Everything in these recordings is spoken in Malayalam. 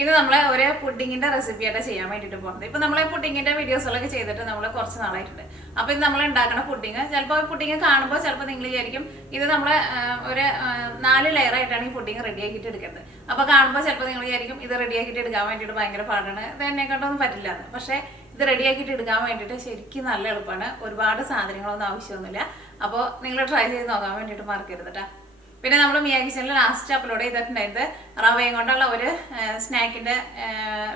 ഇത് നമ്മളെ ഒരു പുഡിങ്ങിന്റെ റെസിപ്പിയായിട്ട് ചെയ്യാൻ വേണ്ടിയിട്ട് പോകുന്നത്. ഇപ്പൊ നമ്മളെ പുഡിങ്ങിന്റെ വീഡിയോസുകളൊക്കെ ചെയ്തിട്ട് നമ്മൾ കുറച്ച് നാളായിട്ടുണ്ട്. അപ്പൊ ഇത് നമ്മൾ ഉണ്ടാക്കുന്ന പുഡിങ് ചിലപ്പോൾ പുഡിങ് കാണുമ്പോൾ ചിലപ്പോൾ നിങ്ങൾ വിചാരിക്കും ഇത് നമ്മളെ ഒരു 4 ലെയർ ആയിട്ടാണ് ഈ പുഡിങ് റെഡിയാക്കിയിട്ട് എടുക്കുന്നത്. അപ്പൊ കാണുമ്പോൾ ചിലപ്പോൾ നിങ്ങൾ വിചാരിക്കും ഇത് റെഡിയാക്കിയിട്ട് എടുക്കാൻ വേണ്ടിയിട്ട് ഭയങ്കര പാടാണ്, ഇത് എന്നെക്കൊണ്ടൊന്നും പറ്റില്ല എന്ന്. പക്ഷേ ഇത് റെഡിയാക്കിയിട്ട് എടുക്കാൻ വേണ്ടിയിട്ട് ശരിക്കും നല്ല എളുപ്പമാണ്, ഒരുപാട് സാധനങ്ങളൊന്നും ആവശ്യമൊന്നുമില്ല. അപ്പോൾ നിങ്ങൾ ട്രൈ ചെയ്ത് നോക്കാൻ വേണ്ടിയിട്ട് മറക്കരുത് കേട്ടോ. പിന്നെ നമ്മൾ മിയ കിച്ചണിൽ ലാസ്റ്റ് അപ്ലോഡ് ചെയ്തിട്ടുണ്ടായിരുന്നത് റവയും കൊണ്ടുള്ള ഒരു സ്നാക്കിന്റെ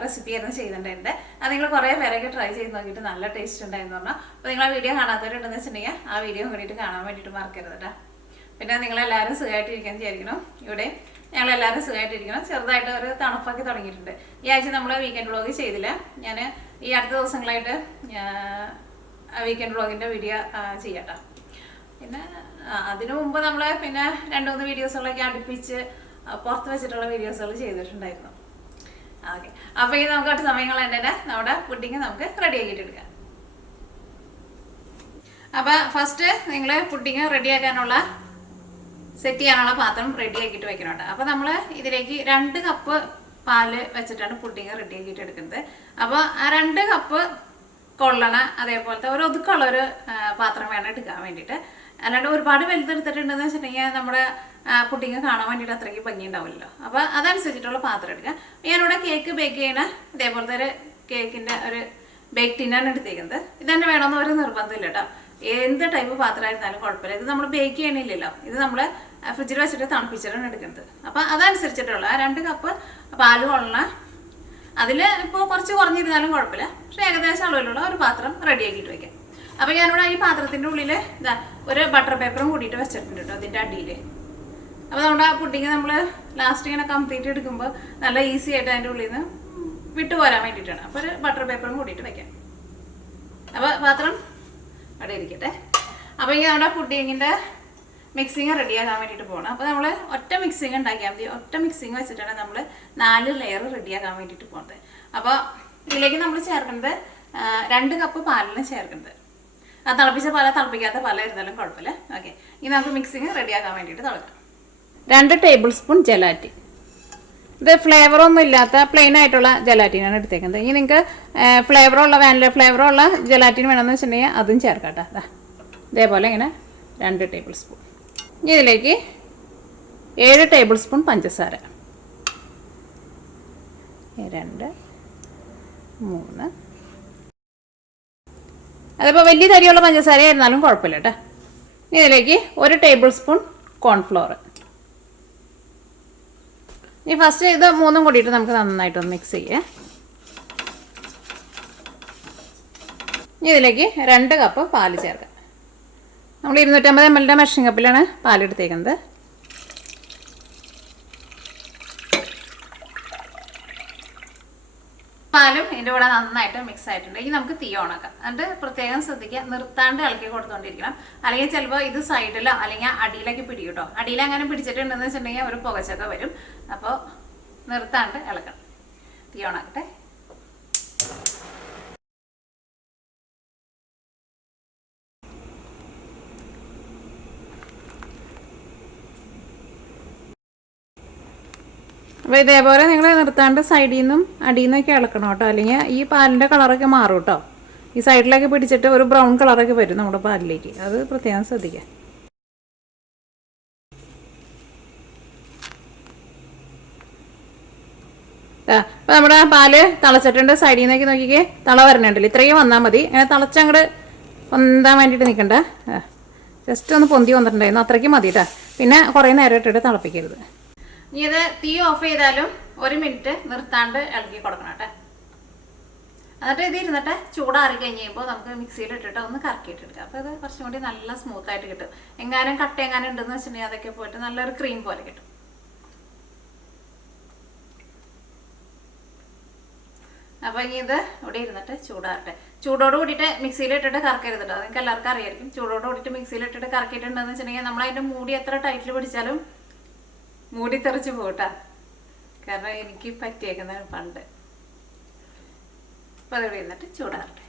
റെസിപ്പി ആയിരുന്നു ചെയ്തിട്ടുണ്ടായിരുന്നത്. അത് നിങ്ങൾ കുറേ പേരൊക്കെ ട്രൈ ചെയ്ത് നോക്കിയിട്ട് നല്ല ടേസ്റ്റ് ഉണ്ടായിരുന്നു പറഞ്ഞു. അപ്പോൾ നിങ്ങൾ ആ വീഡിയോ കാണാത്തവരുണ്ടെന്ന് വെച്ചിട്ടുണ്ടെങ്കിൽ ആ വീഡിയോ വേണ്ടിയിട്ട് കാണാൻ വേണ്ടിയിട്ട് മറക്കരുത് കേട്ടോ. പിന്നെ നിങ്ങളെല്ലാവരും സുഖമായിട്ടിരിക്കാൻ വിചാരിക്കണം. ഇവിടെ ഞങ്ങളെല്ലാവരും സുഖമായിട്ടിരിക്കണം. ചെറുതായിട്ട് ഒരു തണുപ്പൊക്കെ തുടങ്ങിയിട്ടുണ്ട്. ഈ ആഴ്ച നമ്മൾ വീക്കെൻഡ് വ്ളോഗ് ചെയ്തില്ല. ഞാൻ ഈ അടുത്ത ദിവസങ്ങളായിട്ട് വീക്കെൻഡ് വ്ളോഗിൻ്റെ വീഡിയോ ചെയ്യാട്ടോ. പിന്നെ അതിനു മുമ്പ് നമ്മൾ പിന്നെ 2-3 വീഡിയോസുകളൊക്കെ അടുപ്പിച്ച് പുറത്ത് വെച്ചിട്ടുള്ള വീഡിയോസുകൾ ചെയ്തിട്ടുണ്ടായിരുന്നു. ഓക്കെ, അപ്പോൾ ഈ നമുക്ക് കുറച്ച് സമയങ്ങൾ തന്നെ നമ്മുടെ പുഡിങ് നമുക്ക് റെഡി ആക്കിയിട്ട് എടുക്കാം. അപ്പോൾ ഫസ്റ്റ് നിങ്ങൾ പുഡിങ് റെഡിയാക്കാനുള്ള സെറ്റ് ചെയ്യാനുള്ള പാത്രം റെഡി ആക്കിയിട്ട് വെക്കണോട്ടോ. അപ്പോൾ നമ്മൾ ഇതിലേക്ക് 2 കപ്പ് പാല് വെച്ചിട്ടാണ് പുഡിങ് റെഡി ആക്കിയിട്ട് എടുക്കുന്നത്. അപ്പോൾ ആ 2 കപ്പ് കൊള്ളണ അതേപോലത്തെ ഒരു ഒതുക്കുള്ളൊരു പാത്രം വേണം എടുക്കാൻ വേണ്ടിയിട്ട്. അല്ലാണ്ട് ഒരുപാട് വലുതെടുത്തിട്ടുണ്ടെന്ന് വെച്ചിട്ടുണ്ടെങ്കിൽ നമ്മുടെ പുഡിങ് കാണാൻ വേണ്ടിയിട്ട് അത്രയ്ക്ക് ഭംഗി ഉണ്ടാവില്ലല്ലോ. അപ്പോൾ അതനുസരിച്ചിട്ടുള്ള പാത്രം എടുക്കുക. ഞാനിവിടെ കേക്ക് ബേക്ക് ചെയ്യണ ഇതേപോലത്തെ ഒരു കേക്കിൻ്റെ ഒരു ബേക്ക് ടിന്നാണ് എടുത്തേക്കുന്നത്. ഇതന്നെ വേണമെന്ന് ഒരു നിർബന്ധമില്ല കേട്ടോ. എന്ത് ടൈപ്പ് പാത്രമായിരുന്നാലും കുഴപ്പമില്ല. ഇത് നമ്മൾ ബേക്ക് ചെയ്യണില്ലല്ലോ, ഇത് നമ്മൾ ഫ്രിഡ്ജിൽ വെച്ചിട്ട് തണുപ്പിച്ചിട്ടാണ് എടുക്കുന്നത്. അപ്പോൾ അതനുസരിച്ചിട്ടുള്ള 2 കപ്പ് പാല് കൊള്ളണ, അതിൽ ഇപ്പോൾ കുറച്ച് കുറഞ്ഞിരുന്നാലും കുഴപ്പമില്ല, പക്ഷേ ഏകദേശം അളവിലുള്ള ഒരു പാത്രം റെഡിയാക്കിയിട്ട് വയ്ക്കാം. അപ്പോൾ ഞാനിവിടെ ഈ പാത്രത്തിൻ്റെ ഉള്ളിൽ ഇതാ ഒരു ബട്ടർ പേപ്പറും കൂടിയിട്ട് വെച്ചിട്ടുണ്ട് കേട്ടോ അതിൻ്റെ അടിയിൽ. അപ്പോൾ നമ്മുടെ ആ പുഡിങ് നമ്മൾ ലാസ്റ്റ് ഇങ്ങനെ കംപ്ലീറ്റ് എടുക്കുമ്പോൾ നല്ല ഈസി ആയിട്ട് അതിൻ്റെ ഉള്ളിൽ നിന്ന് വിട്ടു പോരാൻ വേണ്ടിയിട്ടാണ്. അപ്പോൾ ഒരു ബട്ടർ പേപ്പറും കൂടിയിട്ട് വെക്കാം. അപ്പോൾ പാത്രം അവിടെ ഇരിക്കട്ടെ. അപ്പോൾ ഈ നമ്മുടെ പുഡിങ്ങിൻ്റെ മിക്സിങ് റെഡിയാക്കാൻ വേണ്ടിയിട്ട് പോകണം. അപ്പോൾ നമ്മൾ ഒറ്റ മിക്സിങ് ഉണ്ടാക്കിയാൽ മതി. ഒറ്റ മിക്സിങ് വെച്ചിട്ടാണ് നമ്മൾ 4 ലെയർ റെഡിയാക്കാൻ വേണ്ടിയിട്ട് പോകുന്നത്. അപ്പോൾ ഇതിലേക്ക് നമ്മൾ ചേർക്കുന്നത് 2 കപ്പ് പാലിന് ചേർക്കുന്നത്. അത് തിളപ്പിച്ച പാല തിളപ്പിക്കാത്ത പാല ഇരുന്നാലും കുഴപ്പമില്ല. ഓക്കെ, ഇനി നമുക്ക് മിക്സിങ് റെഡിയാക്കാൻ വേണ്ടിയിട്ട് തുടങ്ങാം. 2 ടേബിൾ സ്പൂൺ ജലാറ്റിൻ. ഇത് ഫ്ലേവറൊന്നും ഇല്ലാത്ത പ്ലെയിൻ ആയിട്ടുള്ള ജലാറ്റിനാണ് എടുത്തേക്കുന്നത്. ഇനി നിങ്ങൾക്ക് ഫ്ലേവറുള്ള വാനില ഫ്ലേവറുള്ള ജലാറ്റിൻ വേണമെന്ന് വെച്ചിട്ടുണ്ടെങ്കിൽ അതും ചേർക്കാം കേട്ടോ. ഇതേപോലെ ഇങ്ങനെ 2 ടേബിൾ സ്പൂൺ. ഇനി ഇതിലേക്ക് 7 ടേബിൾ സ്പൂൺ പഞ്ചസാര. 2, 3. അതിപ്പോൾ വലിയ തരിയുള്ള പഞ്ചസാര ആയിരുന്നാലും കുഴപ്പമില്ല കേട്ടോ. ഇനി ഇതിലേക്ക് 1 ടേബിൾ സ്പൂൺ കോൺഫ്ലോർ. ഇനി ഫസ്റ്റ് ഇത് 3 കൂടിയിട്ട് നമുക്ക് നന്നായിട്ടൊന്ന് മിക്സ് ചെയ്യാം. ഇനി ഇതിലേക്ക് 2 കപ്പ് പാല് ചേർക്കാം. നമ്മൾ 250 ml മെഷറിംഗ് കപ്പിലാണ് പാലെടുത്തേക്കുന്നത്. പാലും ഇതിൻ്റെ കൂടെ നന്നായിട്ട് മിക്സ് ആയിട്ടുണ്ട്. ഇനി നമുക്ക് തീ ഓണാക്കാം. എന്നിട്ട് പ്രത്യേകം ശ്രദ്ധിക്കുക, നിർത്താണ്ട് ഇളക്കി കൊടുത്തുകൊണ്ടിരിക്കണം. അല്ലെങ്കിൽ ചിലപ്പോൾ ഇത് സൈഡിലോ അല്ലെങ്കിൽ അടിയിലേക്ക് പിടിക്കും കേട്ടോ. അടിയിൽ അങ്ങനെ പിടിച്ചിട്ടുണ്ടെന്ന് വെച്ചിട്ടുണ്ടെങ്കിൽ ഒരു പുകച്ചൊക്കെ വരും. അപ്പോൾ നിർത്താണ്ട് ഇളക്കണം. തീ ഓണാക്കട്ടെ. അപ്പോൾ ഇതേപോലെ നിങ്ങൾ നിർത്താണ്ട് സൈഡിൽ നിന്നും അടിയിൽ നിന്നൊക്കെ ഇളക്കണം കേട്ടോ. അല്ലെങ്കിൽ ഈ പാലിൻ്റെ കളറൊക്കെ മാറും കേട്ടോ. ഈ സൈഡിലൊക്കെ പിടിച്ചിട്ട് ഒരു ബ്രൗൺ കളറൊക്കെ വരും നമ്മുടെ പാലിലേക്ക്. അത് പ്രത്യേകം ശ്രദ്ധിക്കുക. അപ്പോൾ നമ്മുടെ പാല് തിളച്ചിട്ടുണ്ട്. സൈഡിൽ നിന്നൊക്കെ നോക്കിക്കേ തിള വരണുണ്ടല്ലോ. ഇത്രയും വന്നാൽ മതി. അങ്ങനെ തിളച്ചങ്ങോട്ട് പൊന്താൻ വേണ്ടിയിട്ട് നിൽക്കണ്ട. ജസ്റ്റ് ഒന്ന് പൊന്തി വന്നിട്ടുണ്ടായിരുന്നു, അത്രയ്ക്ക് മതി കേട്ടോ. പിന്നെ കുറേ നേരം ഇട്ടിട്ട് തിളപ്പിക്കരുത്. ഇനി ഇത് തീ ഓഫ് ചെയ്താലും 1 മിനിറ്റ് നിർത്താണ്ട് ഇളക്കി കൊടുക്കണം കേട്ടോ. എന്നിട്ട് ഇത് ഇരുന്നിട്ട് ചൂടാറി കഴിഞ്ഞ് കഴിയുമ്പോൾ നമുക്ക് മിക്സിയിൽ ഇട്ടിട്ട് ഒന്ന് കറക്കിയിട്ടെടുക്കാം. അപ്പോൾ ഇത് കുറച്ചും കൂടി നല്ല സ്മൂത്തായിട്ട് കിട്ടും. എങ്ങാനും കട്ട എങ്ങാനും ഉണ്ടെന്ന് വെച്ചിട്ടുണ്ടെങ്കിൽ അതൊക്കെ പോയിട്ട് നല്ലൊരു ക്രീം പോലെ കിട്ടും. അപ്പോൾ ഇനി ഇത് ഇവിടെ ഇരുന്നിട്ട് ചൂടാറട്ടെ. ചൂടോട് കൂടിയിട്ട് മിക്സിയിൽ ഇട്ടിട്ട് കറക്കരുത് കേട്ടോ. നിങ്ങൾക്ക് എല്ലാവർക്കും അറിയായിരിക്കും. ചൂടോട് കൂടിയിട്ട് മിക്സിയിൽ ഇട്ടിട്ട് കറക്കിയിട്ടുണ്ടെന്ന് വെച്ചിട്ടുണ്ടെങ്കിൽ നമ്മളതിൻ്റെ മൂടി എത്ര ടൈറ്റിൽ പിടിച്ചാലും മൂടി തെറിച്ച് പോകട്ടാ. കാരണം എനിക്ക് പറ്റിയേക്കുന്ന പണ്ട്. അപ്പോൾ അത് ഇരുന്നിട്ട് ചൂടാറട്ടെ.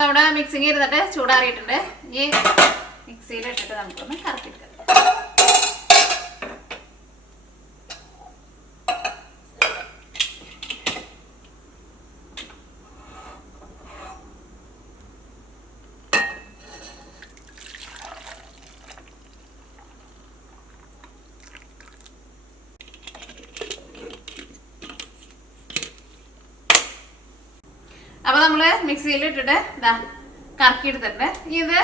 നമ്മുടെ മിക്സിങ് ഇരുന്നിട്ട് ചൂടാറിയിട്ടുണ്ട്. ഈ മിക്സിയിൽ ഇട്ടിട്ട് നമുക്കൊന്ന് കറക്കിയെടുക്കാം. നമ്മൾ മിക്സിയിൽ ഇട്ടിട്ട് ഇതാ കറക്കി എടുത്തിട്ടുണ്ട്. ഇത്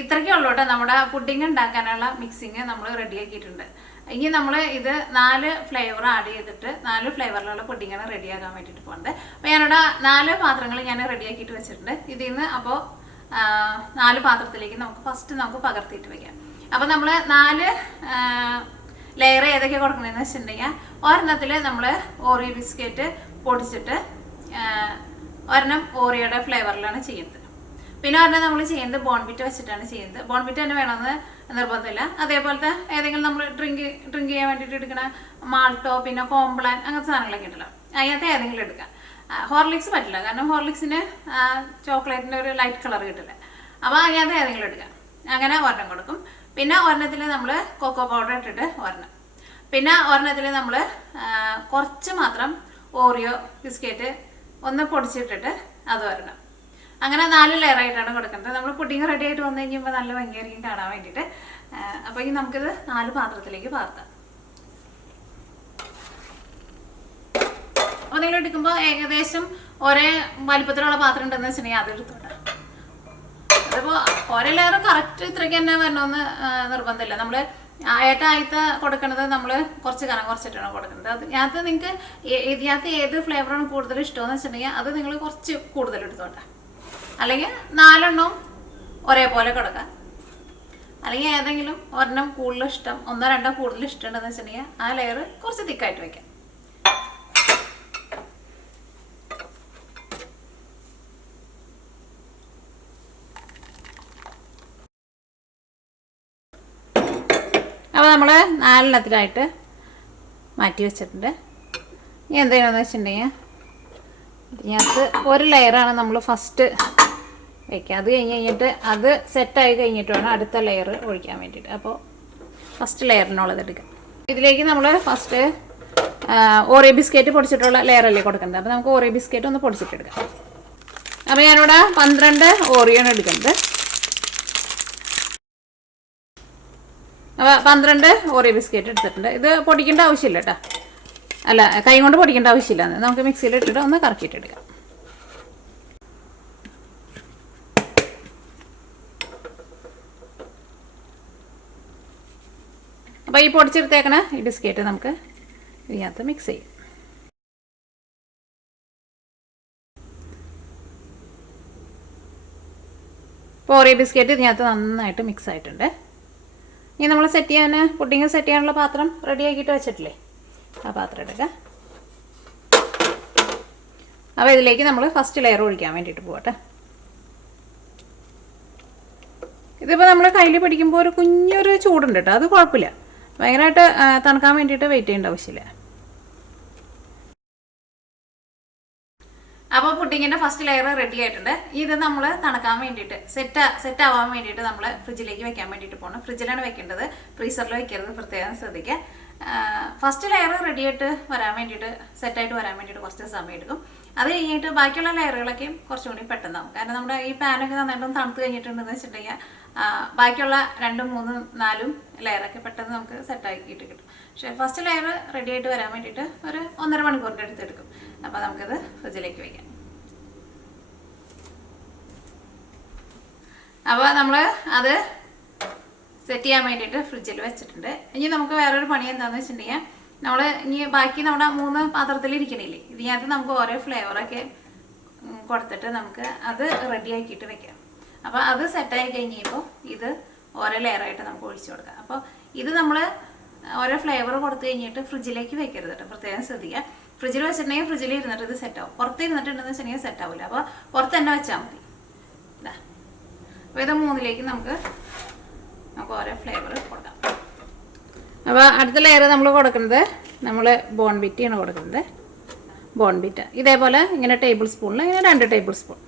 ഇത്രയ്ക്കേ ഉള്ളൂ കേട്ടോ. നമ്മുടെ പുഡിങ് ഉണ്ടാക്കാനുള്ള മിക്സിങ് നമ്മൾ റെഡിയാക്കിയിട്ടുണ്ട്. ഇനി നമ്മൾ ഇത് 4 ഫ്ലേവർ ആഡ് ചെയ്തിട്ട് 4 ഫ്ലേവറിലുള്ള പുഡിങ്ങാണ് റെഡിയാക്കാൻ വേണ്ടിയിട്ട് പോകുന്നത്. അപ്പോൾ ഞാനിവിടെ 4 പാത്രങ്ങൾ ഞാൻ റെഡിയാക്കിയിട്ട് വെച്ചിട്ടുണ്ട്. ഇതിൽ നിന്ന് അപ്പോൾ 4 പാത്രത്തിലേക്ക് നമുക്ക് പകർത്തിയിട്ട് വയ്ക്കാം. അപ്പോൾ നമ്മൾ 4 ലെയർ ഏതൊക്കെ കൊടുക്കണമെന്ന് വെച്ചിട്ടുണ്ടെങ്കിൽ, ഒരെണ്ണത്തിൽ നമ്മൾ ഓറിയോ ബിസ്ക്കറ്റ് പൊടിച്ചിട്ട് ഒരെണ്ണം ഓറിയോയുടെ ഫ്ലേവറിലാണ് ചെയ്യുന്നത്. പിന്നെ ഒരെണ്ണം നമ്മൾ ചെയ്യുന്നത് ബോൺവിറ്റ വെച്ചിട്ടാണ് ചെയ്യുന്നത്. ബോൺവിറ്റ തന്നെ വേണമെന്ന് നിർബന്ധമില്ല. അതേപോലത്തെ ഏതെങ്കിലും നമ്മൾ ഡ്രിങ്ക് ചെയ്യാൻ വേണ്ടിയിട്ട് എടുക്കണ മാൾട്ടോ പിന്നെ കോംപ്ലാൻ അങ്ങനത്തെ സാധനങ്ങളൊക്കെ ഉണ്ടല്ലോ, അതിനകത്ത് ഏതെങ്കിലും എടുക്കാം. ഹോർലിക്സ് പറ്റില്ല, കാരണം ഹോർലിക്സിന് ചോക്ലേറ്റിൻ്റെ ഒരു ലൈറ്റ് കളർ കിട്ടില്ല. അപ്പോൾ അതിനകത്ത് ഏതെങ്കിലും എടുക്കാം. അങ്ങനെ ഒരെണ്ണം കൊടുക്കും. പിന്നെ ഒരെണ്ണത്തിൽ നമ്മൾ കൊക്കോ പൗഡർ ഇട്ടിട്ട് ഒരെണ്ണം, പിന്നെ ഒരെണ്ണത്തിൽ നമ്മൾ കുറച്ച് മാത്രം ഓറിയോ ബിസ്ക്കറ്റ് ഒന്ന് പൊടിച്ചിട്ടിട്ട് അത് ഒരെണ്ണം. അങ്ങനെ 4 ലെയറായിട്ടാണ് കൊടുക്കുന്നത്. നമ്മൾ പുഡിങ് റെഡി ആയിട്ട് വന്നു കഴിയുമ്പോൾ നല്ല ഭംഗിയായിരിക്കും കാണാൻ വേണ്ടിയിട്ട്. അപ്പോൾ ഇനി നമുക്കിത് 4 പാത്രത്തിലേക്ക് പകർത്താം. അപ്പോൾ നിങ്ങൾ എടുക്കുമ്പോൾ ഏകദേശം ഒരേ വലിപ്പത്തിലുള്ള പാത്രം ഉണ്ടെന്ന് വെച്ചിട്ടുണ്ടെങ്കിൽ അത് എടുത്തോട്ടെ. അതിപ്പോൾ ഓരോ ലെയർ കറക്റ്റ് ഇത്രയ്ക്ക് തന്നെ വരണമെന്ന് നിർബന്ധമില്ല. നമ്മൾ ആദ്യത്തെ കൊടുക്കുന്നത് നമ്മൾ കുറച്ച് കനം കുറച്ചിട്ടാണ് കൊടുക്കുന്നത്. അതിനകത്ത് നിങ്ങൾക്ക് ഇതിനകത്ത് ഏത് ഫ്ലേവറാണ് കൂടുതൽ ഇഷ്ടമെന്ന് വെച്ചിട്ടുണ്ടെങ്കിൽ അത് നിങ്ങൾ കുറച്ച് കൂടുതൽ എടുത്തോട്ടെ. അല്ലെങ്കിൽ 4 എണ്ണവും ഒരേപോലെ കൊടുക്കാം. അല്ലെങ്കിൽ ഏതെങ്കിലും ഒരെണ്ണം കൂടുതൽ ഇഷ്ടം, 1-2 കൂടുതൽ ഇഷ്ടമുണ്ടെന്ന് വെച്ചിട്ടുണ്ടെങ്കിൽ ആ ലെയർ കുറച്ച് തിക്കായിട്ട് വയ്ക്കാം. അപ്പോൾ നമ്മൾ 4 എണ്ണത്തിലായിട്ട് മാറ്റി വെച്ചിട്ടുണ്ട്. ഇനി എന്തെയ്യണമെന്ന് വെച്ചിട്ടുണ്ടെങ്കിൽ ഇതിനകത്ത് ഒരു ലെയറാണ് നമ്മൾ ഫസ്റ്റ് വയ്ക്കുക. അത് കഴിഞ്ഞിട്ട് അത് സെറ്റായി കഴിഞ്ഞിട്ട് വേണം അടുത്ത ലെയർ ഒഴിക്കാൻ വേണ്ടിയിട്ട്. അപ്പോൾ ഫസ്റ്റ് ലെയറിനുള്ളത് എടുക്കാം. ഇതിലേക്ക് നമ്മൾ ഫസ്റ്റ് ഓറിയോ ബിസ്ക്കറ്റ് പൊടിച്ചിട്ടുള്ള ലെയറല്ലേ കൊടുക്കുന്നത്. അപ്പോൾ നമുക്ക് ഓറിയോ ബിസ്ക്കറ്റ് ഒന്ന് പൊടിച്ചിട്ടെടുക്കാം. അപ്പോൾ ഞാനിവിടെ 12 ഓറിയോ ആണ് എടുക്കുന്നത്. അപ്പോൾ 12 ഓറിയോ ബിസ്ക്കറ്റ് എടുത്തിട്ടുണ്ട്. ഇത് പൊടിക്കേണ്ട ആവശ്യമില്ല കേട്ടോ, അല്ല കൈ കൊണ്ട് പൊടിക്കേണ്ട ആവശ്യമില്ല. നമുക്ക് മിക്സിയിൽ ഇട്ടിട്ട് ഒന്ന് കറക്കിയിട്ടെടുക്കാം. അപ്പോൾ ഈ പൊടിച്ചെടുത്തേക്കണ ഈ ബിസ്ക്കറ്റ് നമുക്ക് ഇതിനകത്ത് മിക്സ് ചെയ്യും. ഇപ്പോൾ ഓറിയോ ബിസ്ക്കറ്റ് ഇതിനകത്ത് നന്നായിട്ട് മിക്സ് ആയിട്ടുണ്ട്. ഇനി നമ്മൾ പുഡിങ് സെറ്റ് ചെയ്യാനുള്ള പാത്രം റെഡിയാക്കിയിട്ട് വെച്ചിട്ടില്ലേ, ആ പാത്രം എടുക്കാം. അപ്പോൾ ഇതിലേക്ക് നമ്മൾ ഫസ്റ്റ് ലെയർ ഒഴിക്കാൻ വേണ്ടിയിട്ട് പോകട്ടെ. ഇതിപ്പോൾ നമ്മൾ കയ്യിൽ പിടിക്കുമ്പോൾ ഒരു കുഞ്ഞൊരു ചൂടുണ്ട് കേട്ടോ, അത് കുഴപ്പമില്ല. ഭയങ്കരമായിട്ട് തണുക്കാൻ വേണ്ടിയിട്ട് വെയിറ്റ് ചെയ്യേണ്ട ആവശ്യമില്ല. അപ്പോൾ പുഡിങ്ങിൻ്റെ ഫസ്റ്റ് ലെയർ റെഡി ആയിട്ടുണ്ട്. ഇത് നമ്മൾ തണുക്കാൻ വേണ്ടിയിട്ട് സെറ്റ് ആവാൻ വേണ്ടിയിട്ട് നമ്മൾ ഫ്രിഡ്ജിലേക്ക് വെക്കാൻ വേണ്ടിയിട്ട് പോകണം. ഫ്രിഡ്ജിലാണ് വെക്കേണ്ടത്, ഫ്രീസറിൽ വെക്കരുത്, പ്രത്യേകം ശ്രദ്ധിക്കുക. ഫസ്റ്റ് ലെയർ റെഡി ആയിട്ട് വരാൻ വേണ്ടിയിട്ട് സെറ്റായിട്ട് വരാൻ വേണ്ടിയിട്ട് കുറച്ച് സമയം എടുക്കും. അത് കഴിഞ്ഞിട്ട് ബാക്കിയുള്ള ലെയറുകളൊക്കെ കുറച്ചും കൂടി പെട്ടെന്നാവും. കാരണം നമ്മുടെ ഈ പാനൊക്കെ നന്നായിട്ടും തണുത്ത് കഴിഞ്ഞിട്ടുണ്ടെന്ന് വെച്ചിട്ടുണ്ടെങ്കിൽ ബാക്കിയുള്ള 2, 3, 4 ലെയറൊക്കെ പെട്ടെന്ന് നമുക്ക് സെറ്റാക്കിയിട്ട് കിട്ടും. പക്ഷേ ഫസ്റ്റ് ലെയർ റെഡി ആയിട്ട് വരാൻ വേണ്ടിയിട്ട് ഒരു 1.5 മണിക്കൂറിൻ്റെ അടുത്തെടുക്കും. അപ്പോൾ നമുക്കത് ഫ്രിഡ്ജിലേക്ക് വയ്ക്കാം. അപ്പോൾ നമ്മൾ അത് സെറ്റ് ചെയ്യാൻ വേണ്ടിയിട്ട് ഫ്രിഡ്ജിൽ വെച്ചിട്ടുണ്ട്. ഇനി നമുക്ക് വേറൊരു പണി എന്താണെന്ന് വെച്ചിട്ടുണ്ടെങ്കിൽ, നമ്മൾ ഇനി ബാക്കി നമ്മുടെ 3 പാത്രത്തിൽ ഇരിക്കണില്ലേ, ഇതിനകത്ത് നമുക്ക് ഓരോ ഫ്ലേവറൊക്കെ കൊടുത്തിട്ട് നമുക്ക് അത് റെഡിയാക്കിയിട്ട് വെക്കാം. അപ്പോൾ അത് സെറ്റായി കഴിഞ്ഞപ്പോൾ ഇത് ഓരോ ലെയറായിട്ട് നമുക്ക് ഒഴിച്ചു കൊടുക്കാം. അപ്പോൾ ഇത് നമ്മൾ ഓരോ ഫ്ലേവർ കൊടുത്തു കഴിഞ്ഞിട്ട് ഫ്രിഡ്ജിലേക്ക് വെക്കരുത് കേട്ടോ, പ്രത്യേകം ശ്രദ്ധിക്കുക. ഫ്രിഡ്ജിൽ വെച്ചിട്ടുണ്ടെങ്കിൽ ഫ്രിഡ്ജിൽ ഇരുന്നിട്ട് ഇത് സെറ്റാവും. പുറത്ത് ഇരുന്നിട്ടുണ്ടെന്ന് വെച്ചിട്ടുണ്ടെങ്കിൽ സെറ്റാവില്ല. അപ്പോൾ പുറത്ത് തന്നെ വെച്ചാൽ മതി. ഇതാ, അപ്പോൾ ഇത് 3ലേക്ക് നമുക്ക് ഓരോ ഫ്ലേവർ കൊടുക്കാം. അപ്പോൾ അടുത്ത ലെയർ നമ്മൾ കൊടുക്കുന്നത് ബോൺവിറ്റയാണ് കൊടുക്കുന്നത്. ബോൺവിറ്റ ഇതേപോലെ ഇങ്ങനെ ടേബിൾ സ്പൂണിൽ ഇങ്ങനെ 2 ടേബിൾ സ്പൂൺ.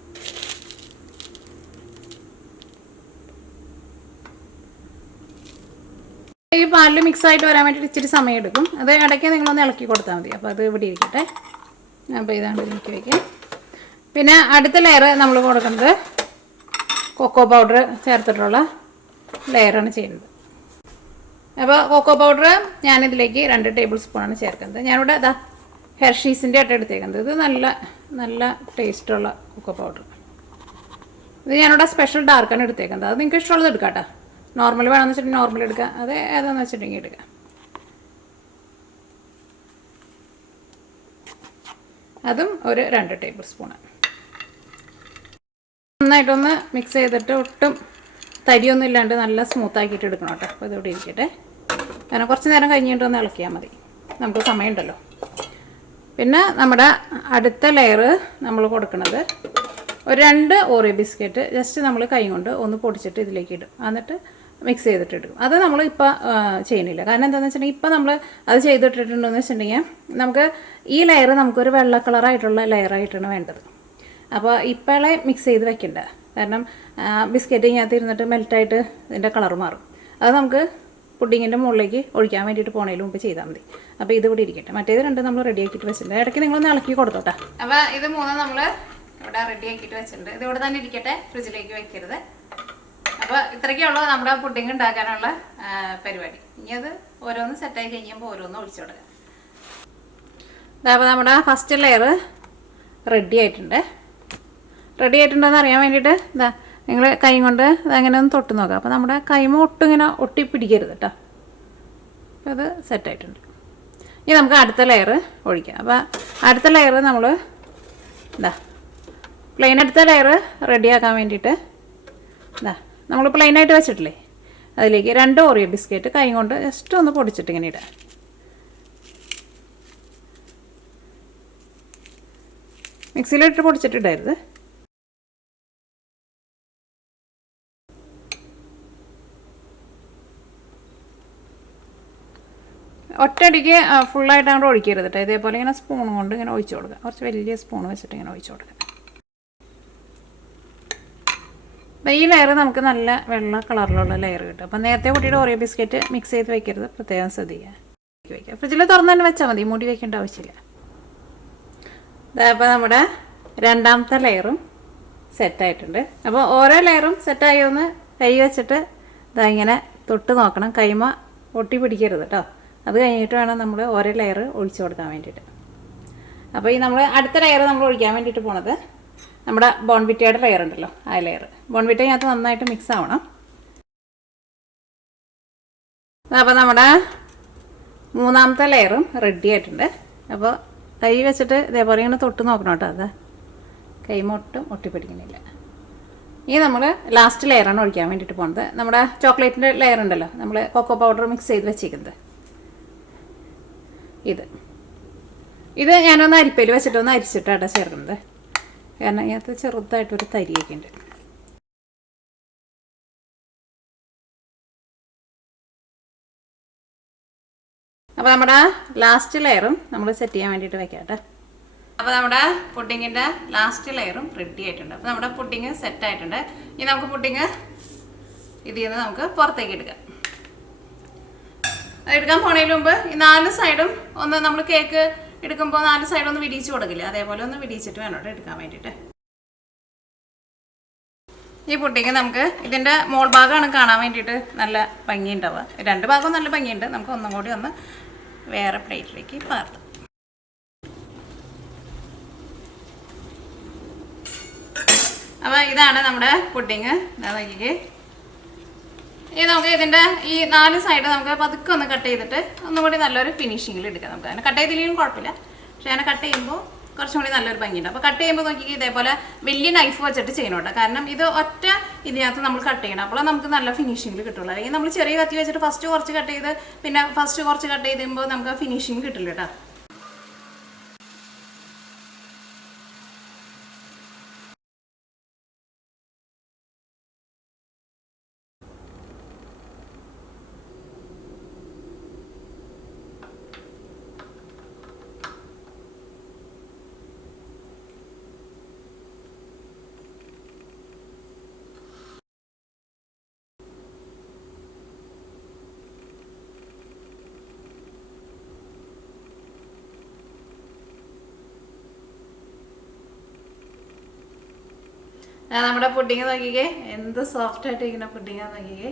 ഈ പാലിൽ മിക്സ് ആയിട്ട് വരാൻ വേണ്ടിയിട്ട് ഇച്ചിരി സമയം എടുക്കും. അത് ഇടയ്ക്ക് നിങ്ങളൊന്ന് ഇളക്കി കൊടുത്താൽ മതി. അപ്പോൾ അത് ഇവിടെ ഇരിക്കട്ടെ. അപ്പോൾ ഇതാണ് എനിക്ക് വയ്ക്കുക. പിന്നെ അടുത്ത ലെയർ നമ്മൾ കൊടുക്കുന്നത് കൊക്കോ പൗഡർ ചേർത്തിട്ടുള്ള ലെയറാണ് ചെയ്യുന്നത്. അപ്പോൾ കൊക്കോ പൗഡർ ഞാനിതിലേക്ക് 2 ടേബിൾ സ്പൂണാണ് ചേർക്കുന്നത്. ഞാനിവിടെ ഹെർഷീസിൻ്റെ ആയിട്ട് എടുത്തേക്കുന്നത്. ഇത് നല്ല നല്ല ടേസ്റ്റുള്ള കൊക്കോ പൗഡർ. ഇത് ഞാനിവിടെ സ്പെഷ്യൽ ഡാർക്കാണ് എടുത്തേക്കുന്നത്. അത് നിങ്ങൾക്ക് ഇഷ്ടമുള്ളത് എടുക്കാം കേട്ടോ. നോർമൽ വേണമെന്ന് വെച്ചിട്ടുണ്ടെങ്കിൽ നോർമൽ എടുക്കുക, അത് ഏതാണെന്ന് വെച്ചിട്ടുണ്ടെങ്കിൽ എടുക്കുക. അതും ഒരു 2 ടേബിൾ സ്പൂണ്. നന്നായിട്ടൊന്ന് മിക്സ് ചെയ്തിട്ട് ഒട്ടും തരിയൊന്നും ഇല്ലാണ്ട് നല്ല സ്മൂത്താക്കിയിട്ട് എടുക്കണം കേട്ടോ. അപ്പോൾ ഇതോടെ ഇരിക്കട്ടെ. കാരണം കുറച്ച് നേരം കഴിഞ്ഞിട്ടൊന്ന് ഇളക്കിയാൽ മതി, നമുക്ക് സമയമുണ്ടല്ലോ. പിന്നെ നമ്മുടെ അടുത്ത ലെയർ നമ്മൾ കൊടുക്കുന്നത് ഒരു 2 ഓറിയോ ബിസ്ക്കറ്റ് ജസ്റ്റ് നമ്മൾ കൈ കൊണ്ട് ഒന്ന് പൊടിച്ചിട്ട് ഇതിലേക്ക് ഇടും. എന്നിട്ട് മിക്സ് ചെയ്തിട്ട് എടുക്കും. അത് നമ്മൾ ഇപ്പോൾ ചെയ്യുന്നില്ല. കാരണം എന്താണെന്ന് വെച്ചിട്ടുണ്ടെങ്കിൽ ഇപ്പോൾ നമ്മൾ അത് ചെയ്തിട്ടിട്ടുണ്ടെന്ന് വെച്ചിട്ടുണ്ടെങ്കിൽ നമുക്ക് ഈ ലെയർ നമുക്കൊരു വെള്ള കളറായിട്ടുള്ള ലെയറായിട്ടാണ് വേണ്ടത്. അപ്പോൾ ഇപ്പോഴേ മിക്സ് ചെയ്ത് വെക്കണ്ട. കാരണം ബിസ്ക്കറ്റ് ഇതിനകത്ത് ഇരുന്നിട്ട് മെൽറ്റായിട്ട് ഇതിൻ്റെ കളർ മാറും. അത് നമുക്ക് പുഡിങ്ങിൻ്റെ മുകളിലേക്ക് ഒഴിക്കാൻ വേണ്ടിയിട്ട് പോണതിന് മുമ്പ് ചെയ്താൽ മതി. അപ്പോൾ ഇത് ഇവിടെ ഇരിക്കട്ടെ. മറ്റേത് 2 നമ്മൾ റെഡിയാക്കിയിട്ട് വെച്ചിട്ടുണ്ട്. ഇടയ്ക്ക് നിങ്ങളൊന്ന് ഇളക്കി കൊടുത്തോട്ടെ. അപ്പോൾ ഇത് 3 നമ്മൾ ഇവിടെ റെഡിയാക്കിയിട്ട് വെച്ചിട്ടുണ്ട്. ഇത് ഇവിടെ തന്നെ ഇരിക്കട്ടെ, ഫ്രിഡ്ജിലേക്ക് വെക്കരുത്. അപ്പോൾ ഇത്രയ്ക്കുള്ളൂ നമ്മുടെ പുഡിങ് ഉണ്ടാക്കാനുള്ള പരിപാടി. ഇനി അത് ഓരോന്ന് സെറ്റായി കഴിയുമ്പോൾ ഓരോന്ന് ഒഴിച്ചു കൊടുക്കാം. അപ്പോൾ നമ്മുടെ ഫസ്റ്റ് ലെയർ റെഡി ആയിട്ടുണ്ട്. റെഡി ആയിട്ടുണ്ടോയെന്ന് അറിയാൻ വേണ്ടിയിട്ട് ഇതാ നിങ്ങൾ കൈ കൊണ്ട് അതങ്ങനെ ഒന്ന് തൊട്ട് നോക്കാം. അപ്പോൾ നമ്മുടെ കൈമ ഒട്ടും ഇങ്ങനെ ഒട്ടി പിടിക്കരുത് കേട്ടോ. അപ്പോൾ അത് സെറ്റായിട്ടുണ്ട്. ഇനി നമുക്ക് അടുത്ത ലെയർ ഒഴിക്കാം. അപ്പോൾ അടുത്ത ലെയർ നമ്മൾ ഇതാ പ്ലെയിൻ അടുത്ത ലെയർ റെഡിയാക്കാൻ വേണ്ടിയിട്ട് ഇതാ നമ്മൾ പ്ലെയിനായിട്ട് വെച്ചിട്ടില്ലേ, അതിലേക്ക് 2 ഓറിയോ ബിസ്ക്കറ്റ് കൈ കൊണ്ട് ജസ്റ്റ് ഒന്ന് പൊടിച്ചിട്ട് ഇങ്ങനെ ഇടാം. മിക്സിയിലിട്ട് പൊടിച്ചിട്ടിടരുത്. ഒറ്റയടിക്ക് ഫുള്ളായിട്ട് അങ്ങോട്ട് ഒഴിക്കരുത് കേട്ടോ. ഇതേപോലെ ഇങ്ങനെ സ്പൂൺ കൊണ്ട് ഇങ്ങനെ ഒഴിച്ചു കൊടുക്കുക. കുറച്ച് വലിയ സ്പൂൺ വെച്ചിട്ട് ഇങ്ങനെ ഒഴിച്ചു കൊടുക്കുക. അപ്പോൾ ഈ ലെയർ നമുക്ക് നല്ല വെള്ള കളറിലുള്ള ലെയർ കിട്ടും. അപ്പോൾ നേരത്തെ കൂട്ടിയിട്ട് ഓറിയോ ബിസ്ക്കറ്റ് മിക്സ് ചെയ്ത് വെക്കരുത്, പ്രത്യേകം ശ്രദ്ധിക്കുക. വയ്ക്കുക, ഫ്രിഡ്ജിൽ തുറന്ന് തന്നെ വെച്ചാൽ മതി, മൂടി വയ്ക്കേണ്ട ആവശ്യമില്ല. അപ്പോൾ നമ്മുടെ രണ്ടാമത്തെ ലെയറും സെറ്റായിട്ടുണ്ട്. അപ്പോൾ ഓരോ ലെയറും സെറ്റായി ഒന്ന് കൈ വെച്ചിട്ട് ഇതാ ഇങ്ങനെ തൊട്ട് നോക്കണം, കൈമ ഒട്ടി പിടിക്കരുത് കേട്ടോ. അത് കഴിഞ്ഞിട്ട് വേണം നമ്മൾ ഓരോ ലെയർ ഒഴിച്ചു കൊടുക്കാൻ വേണ്ടിയിട്ട്. അപ്പോൾ ഈ നമ്മൾ അടുത്ത ലെയർ നമ്മൾ ഒഴിക്കാൻ വേണ്ടിയിട്ട് പോണത് നമ്മുടെ ബോൺവിറ്റയുടെ ലെയർ ഉണ്ടല്ലോ, ആ ലെയർ. ബോൺവിറ്റ ഇതിനകത്ത് നന്നായിട്ട് മിക്സ് ആവണം. അപ്പോൾ നമ്മുടെ മൂന്നാമത്തെ ലെയറും റെഡി ആയിട്ടുണ്ട്. അപ്പോൾ കൈ വെച്ചിട്ട് ഇതേപോലെ ഇങ്ങനെ തൊട്ട് നോക്കണം കേട്ടോ. അത് കൈമൊട്ടും ഒട്ടിപ്പിടിക്കുന്നില്ല. ഈ നമ്മൾ ലാസ്റ്റ് ലെയറാണ് ഒഴിക്കാൻ വേണ്ടിയിട്ട് പോകുന്നത്. നമ്മുടെ ചോക്ലേറ്റിൻ്റെ ലെയർ ഉണ്ടല്ലോ, നമ്മൾ കൊക്കോ പൗഡർ മിക്സ് ചെയ്ത് വെച്ചിരിക്കുന്നത്. ഇത് ഞാനൊന്ന് അരിപ്പയിൽ വെച്ചിട്ടൊന്ന് അരിച്ചിട്ടാണ് ചേർക്കുന്നത്. കാരണം ഇതിനകത്ത് ചെറുതായിട്ടൊരു തരിയൊക്കെ ഉണ്ട്. അപ്പോൾ നമ്മുടെ ലാസ്റ്റ് ലെയറും നമ്മൾ സെറ്റ് ചെയ്യാൻ വേണ്ടിയിട്ട് വെക്കാം കേട്ടോ. അപ്പോൾ നമ്മുടെ പുഡിങ്ങിൻ്റെ ലാസ്റ്റ് ലെയറും റെഡി ആയിട്ടുണ്ട്. അപ്പോൾ നമ്മുടെ പുഡിങ് സെറ്റ് ആയിട്ടുണ്ട്. ഇനി നമുക്ക് പുഡിങ് ഇതിൽ നിന്ന് നമുക്ക് പുറത്തേക്ക് എടുക്കാം. എടുക്കാൻ പോണതിന് മുമ്പ് ഈ 4 സൈഡും ഒന്ന് നമ്മൾ കേക്ക് എടുക്കുമ്പോൾ 4 സൈഡും ഒന്ന് വിടിയിച്ച് കൊടുക്കില്ല, അതേപോലെ ഒന്ന് വിടിയിച്ചിട്ട് വേണം എടുക്കാൻ വേണ്ടിയിട്ട്. ഈ പുഡിങ് നമുക്ക് ഇതിൻ്റെ മോൾ ഭാഗമാണ് കാണാൻ വേണ്ടിയിട്ട് നല്ല ഭംഗിയുണ്ടാവുക. 2 ഭാഗവും നല്ല ഭംഗിയുണ്ട്. നമുക്ക് ഒന്നും കൂടി ഒന്ന് വേറെ പ്ലേറ്റിലേക്ക് പകർത്താം. അപ്പോൾ ഇതാണ് നമ്മുടെ പുഡിങ്. നോക്കിക്കേ, ഈ നമുക്ക് ഇതിൻ്റെ ഈ 4 സൈഡ് നമുക്ക് പതുക്കെ ഒന്ന് കട്ട് ചെയ്തിട്ട് ഒന്നും കൂടി നല്ലൊരു ഫിനിഷിങ്ങിൽ എടുക്കാം. നമുക്ക് അങ്ങനെ കട്ട് ചെയ്തില്ലെങ്കിലും കുഴപ്പമില്ല, പക്ഷേ അങ്ങനെ കട്ട് ചെയ്യുമ്പോൾ കുറച്ചും കൂടി നല്ലൊരു ഭംഗിയുണ്ട്. അപ്പോൾ കട്ട് ചെയ്യുമ്പോൾ നോക്കി ഇതേപോലെ വലിയ നൈഫ് വെച്ചിട്ട് ചെയ്യണോട്ടോ. കാരണം ഇത് ഒറ്റ ഇതിനകത്ത് നമ്മൾ കട്ട് ചെയ്യണം, അപ്പോൾ നമുക്ക് നല്ല ഫിനിഷിങ്ങിൽ കിട്ടുള്ളൂ. അല്ലെങ്കിൽ നമ്മൾ ചെറിയ കത്തി വെച്ചിട്ട് ഫസ്റ്റ് കുറച്ച് കട്ട് ചെയ്ത് പിന്നെ ഫസ്റ്റ് കുറച്ച് കട്ട് ചെയ്യുമ്പോൾ നമുക്ക് ഫിനിഷിങ് കിട്ടില്ല കേട്ടോ. നമ്മുടെ പുഡിങ് നോക്കിക്കേ, എന്ത് സോഫ്റ്റ് ആയിട്ട് ഇരിക്കുന്ന പുഡിങ്ങാന്ന് നോക്കിക്കേ.